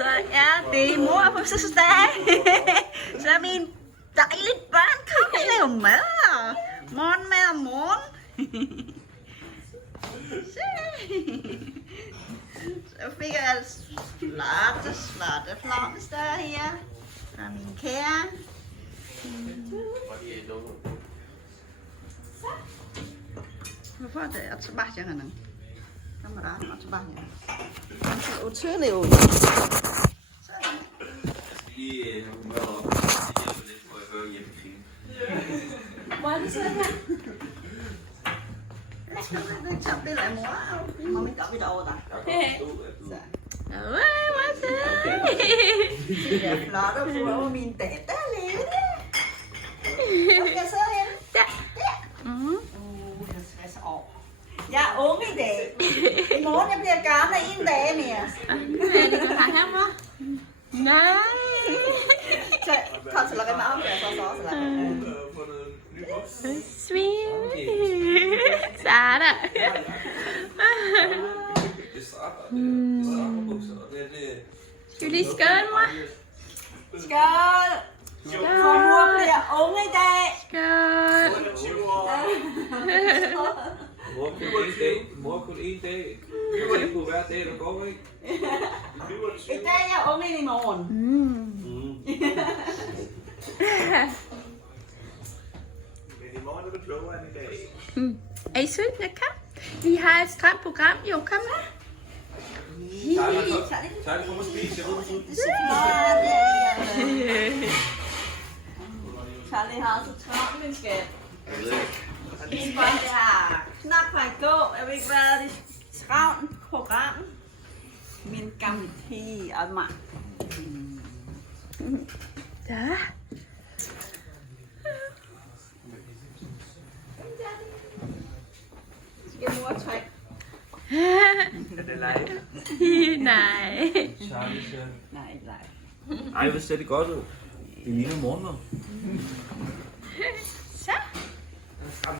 Så er det mor på fødselsdag. Så er mine dejlige børn kommet og lave mad. Morgenmad om morgen. Så fik jeg altså flotte blomster her fra min kære. Hvorfor er det tilbage? Kameraden og tilbage. Det ser utroligt ud. Lige humør op. Jeg hjælper lidt, hvor jeg hører hjemmefilm. Hvor er det så her? Lad os tage et billede af mor. Må vi gå lidt over dig? Hvor er det? Det er flot at få over min datter alene. Hvor skal jeg sidde henne? Der. Jeg skal så over. Jeg er ung i dag. I morgen jeg bliver gammel en dag mere. Er det godt her, mor? Nej. Ta til at remme om, så. Sweet. Sara. Skal vi lige skåle, mor? Skål! For mor bliver ung i dag. Skål. Mor kun en dag. Du kan ikke på hver dag, der går, ikke? I dag er jeg ung i morgen. Men i morgen er du klogere end i dag. Er I sultne? Kom. Vi har et stramt program. Jo, kom nu. Tag det for at spise. Jeg ved, du Charlie har så travlt, min skat. Min børn, det har knap for at gå. Jeg vil ikke være det travlt program. Min gamle pige og mig. Da. Skal mor trække? Er det live? Nej. Charlie siger. Nej. Ej, hvor ser det godt ud. Det ligner morgenmad.